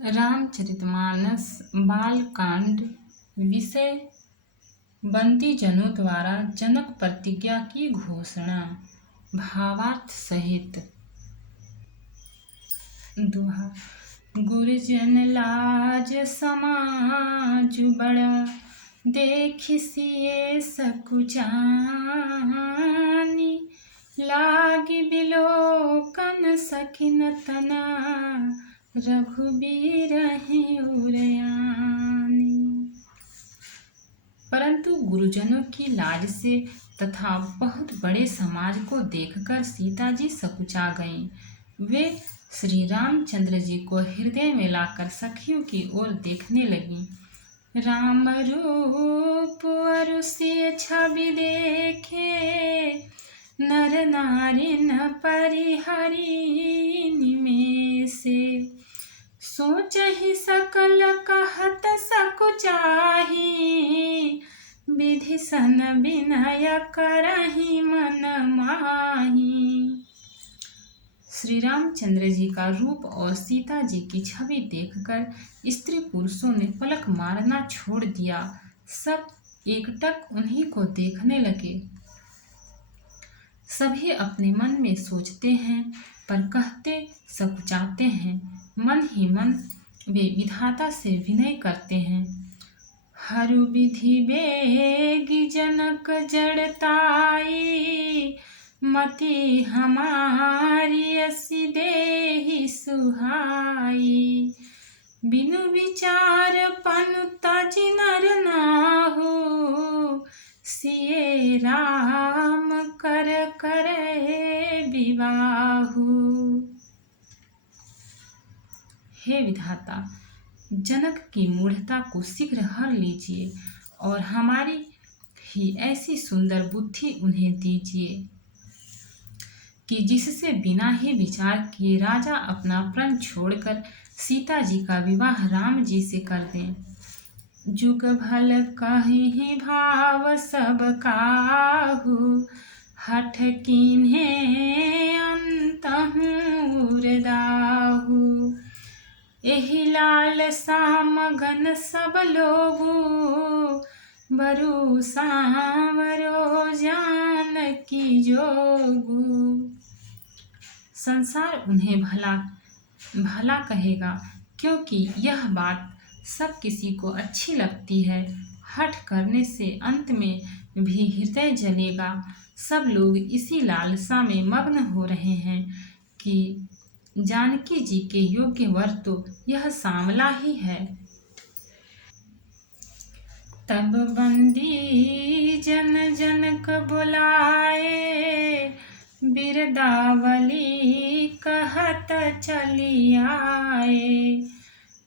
रामचरितमानस बालकांड। विषय बंदी जनों द्वारा जनक प्रतिज्ञा की घोषणा। भावार्थ सहित। दोहा। गुरुजन लाज समाज बड़ा, देखि सिए सकुचानी। लागी बिलोकन सखिन तना, रघुबीर हैं उरयानी। परंतु गुरुजनों की लाज से तथा बहुत बड़े समाज को देखकर सीता जी सकुचा गईं। वे श्री रामचंद्र जी को हृदय में लाकर सखियों की ओर देखने लगीं। राम रूप अरुषि छवि देखे, नर नारी न परिहरि निमेषे। सोचहि सकल कहत सकुचाही, विधि सन विनय करहि मन माही। श्री रामचंद्र जी का रूप और सीता जी की छवि देखकर स्त्री पुरुषों ने पलक मारना छोड़ दिया। सब एकटक उन्हीं को देखने लगे। सभी अपने मन में सोचते हैं पर कहते सकुचाते हैं। मन ही मन वे विधाता से विनय करते हैं। हरु विधि बेगी जनक जड़ताई, मति हमारी असी देहि सुहाई। बिनु विचार पनु तजि नर नाहु, सिए राम कर करे विवाहु। हे विधाता, जनक की मूढ़ता को शीघ्र हर लीजिए और हमारी ही ऐसी सुंदर बुद्धि उन्हें दीजिए कि जिससे बिना ही विचार किए राजा अपना प्रण छोड़कर सीता जी का विवाह राम जी से कर दें। जुग भल कहि भाव सब काहू, हठ कीन्हे अंतहु उरदाहू। एहि लालसा मगन सब लोगु, बरु सांवरो जानकी जोगु। संसार उन्हें भला भला कहेगा, क्योंकि यह बात सब किसी को अच्छी लगती है। हठ करने से अंत में भी हृदय जलेगा। सब लोग इसी लालसा में मग्न हो रहे हैं कि जानकी जी के योग्य वर तो यह सांवला ही है। तब बंदी जन जनक बुलाए, बिरदावली कहत चली आए।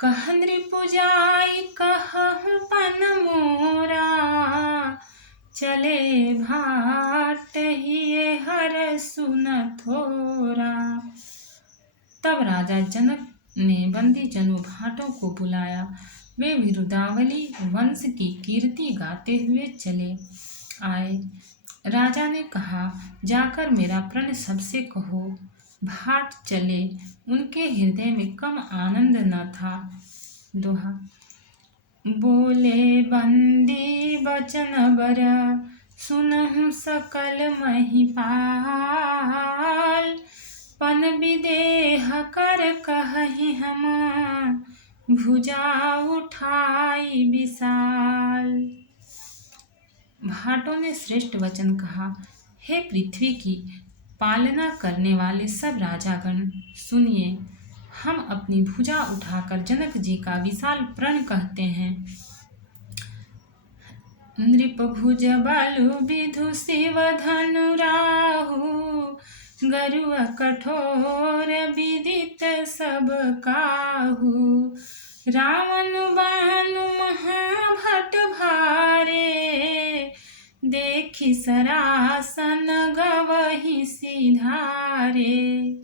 कह नृपुजाई कहूँ पन मोरा, चले भाट हिये हर सुन थोरा। तब राजा जनक ने बंदी जनों भाटों को बुलाया। वे बिरुदावली वंश की कीर्ति गाते हुए चले आए। राजा ने कहा, जाकर मेरा प्रण सबसे कहो। भाट चले। उनके हृदय में कम आनंद न था। दोहा। बोले बंदी वचन बर, सुनहु सकल महिपाल। पन विदेह कर कहि हम, भुजा उठाई विशाल। भाटों ने श्रेष्ठ वचन कहा, हे पृथ्वी की पालना करने वाले सब राजागण, सुनिए। हम अपनी भुजा उठाकर जनक जी का विशाल प्रण कहते हैं। नृप भुज बलु विधु शिव धनु राहु, गरुआ कठोर विदित सब काहू। रावण बानु महाभट भारे, देखि सरासन गवहि सिधारे।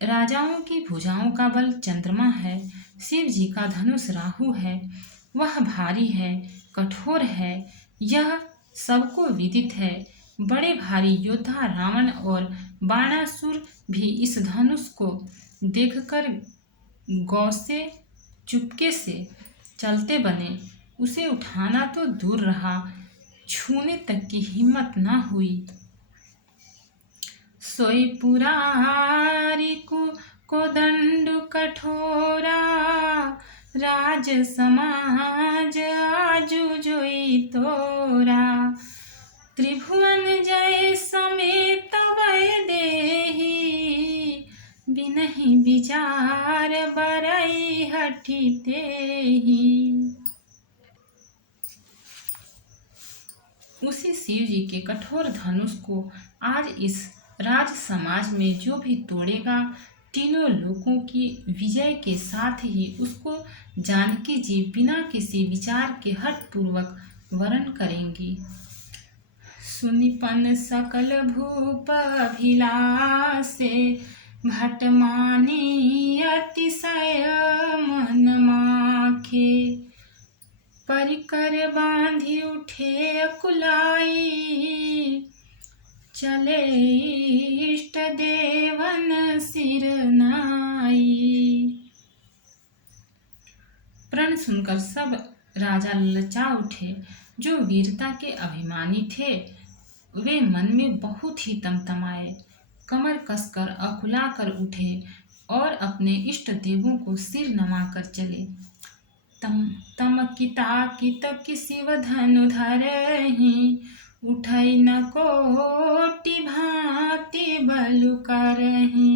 राजाओं की भुजाओं का बल चंद्रमा है, शिव जी का धनुष राहु है। वह भारी है, कठोर है, यह सबको विदित है। बड़े भारी योद्धा रावण और बाणासुर भी इस धनुष को देखकर गौ से चुपके से चलते बने। उसे उठाना तो दूर रहा, छूने तक की हिम्मत न हुई। सोई पुरारी को दंड कठोरा, राज समाज आजु जोई तोरा। त्रिभुवन जय समेत वै देही, बिनहि विचार बरई हठि तेहि। उसी शिव जी के कठोर धनुष को आज इस राज समाज में जो भी तोड़ेगा, तीनों लोकों की विजय के साथ ही उसको जानकी जी बिना किसी विचार के हठपूर्वक वरण करेंगी। सुनिपन सकल भूप अभिलाषे, भट मानी अतिशय मन माखे। परिकर बांधि उठे अकुलाई, चले इष्ट देवन सिर नाई। प्रण सुनकर सब राजा ललचा उठे। जो वीरता के अभिमानी थे वे मन में बहुत ही तमतमाए, कमर कसकर अकुला कर उठे और अपने इष्ट देवों को सिर नमाकर चले। तम किताकित किसिव धनु धरहि, उठै न कोटि भांति बलु करहि।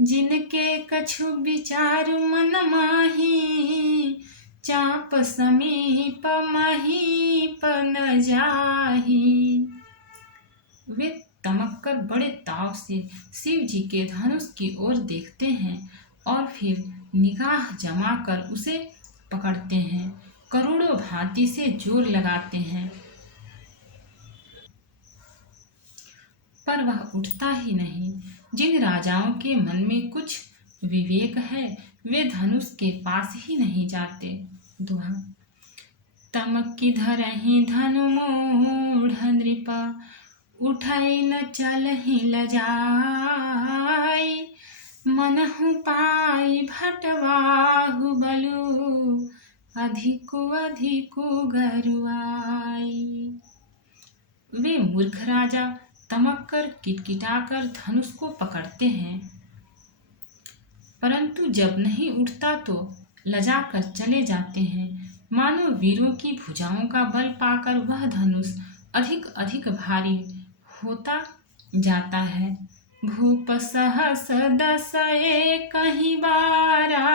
जिनके कछु विचार मन माही, चाप समीप महीप न जाही। वे तमक बड़े ताव से शिव जी के धनुष की ओर देखते हैं और फिर निगाह जमाकर उसे पकड़ते हैं। करोड़ों भांति से जोर लगाते हैं, पर वह उठता ही नहीं। जिन राजाओं के मन में कुछ विवेक है वे धनुष के पास ही नहीं जाते। दोहा। तमक धरहि धनु मूढ़ नृप, उठै न चलहि लजाई। मनहु पाई भटवाहु बलु, अधिकु अधिकु गरुआई। वे मूर्ख राजा तमक कर किटकिटाकर धनुष को पकड़ते हैं, परंतु जब नहीं उठता तो लजा कर चले जाते हैं। मानो वीरों की भुजाओं का बल पाकर वह धनुष अधिक अधिक भारी होता जाता है। भूप सहस दस कहीं बारा,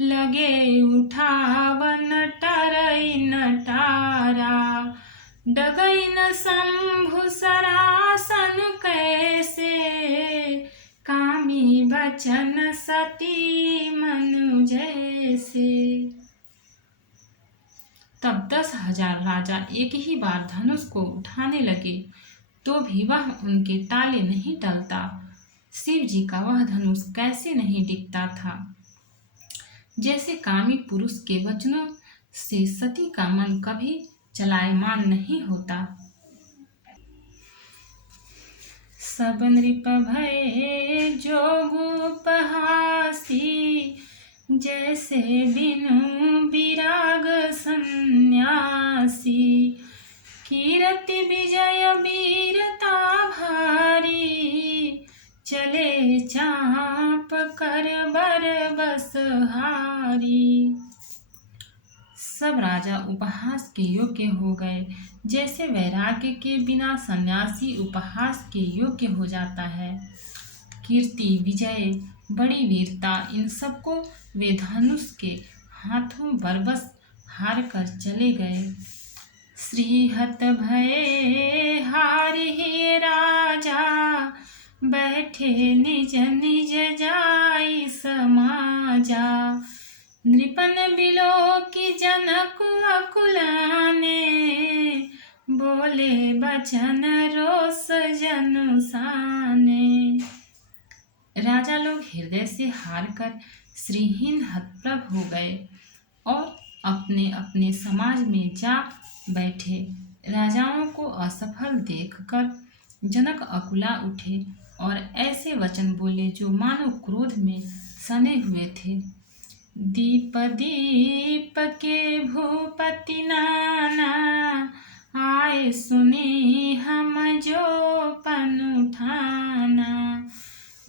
लगे उठावन टरई नटारा। डगई न शंभु सरासन कैसे, कामी बचन सती मनु जैसे। तब 10,000 राजा एक ही बार धनुष को उठाने लगे तो भी वह उनके ताले नहीं टलता। शिव जी का वह धनुष कैसे नहीं दिखता था। जैसे कामी पुरुष के वचनों से सती का मन कभी चलायमान नहीं होता। सब नृप भये जोगुपहासी, जैसे बिनु विराग सन्यासी। कीरति विजय वीरता भारी, चले चाप कर बर बसहारी। सब राजा उपहास के योग्य हो गए। जैसे वैराग्य के बिना सन्यासी उपहास के योग्य हो जाता है। कीर्ति, विजय, बड़ी वीरता, इन सबको वे धनुष के हाथों बरबस हार कर चले गए। श्रीहत भये हारि हे राजा, बैठे निज निज जाई समाजा। नृपन बिलो की जनक अकुलाने, बोले बचन रोस जनुसाने। राजा लोग हृदय से हार कर श्रीहीन हतप्रभ हो गए और अपने अपने समाज में जा बैठे। राजाओं को असफल देखकर जनक अकुला उठे और ऐसे वचन बोले जो मानो क्रोध में सने हुए थे। दीप दीप के भूपति नाना, आए सुने हम जो पन उठाना।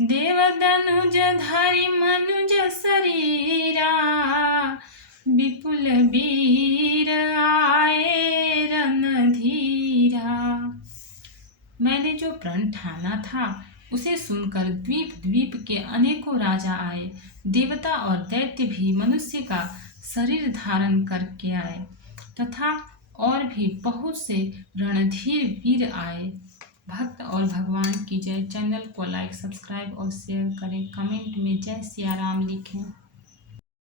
देवदनुज धरि मनुज शरीरा, विपुल वीर आए रणधीरा। मैंने जो प्रण ठाना था उसे सुनकर द्वीप द्वीप के अनेकों राजा आए। देवता और दैत्य भी मनुष्य का शरीर धारण करके आए तथा और भी बहुत से रणधीर वीर आए। भक्त और भगवान की जय। चैनल को लाइक, सब्सक्राइब और शेयर करें। कमेंट में जय सिया राम लिखें।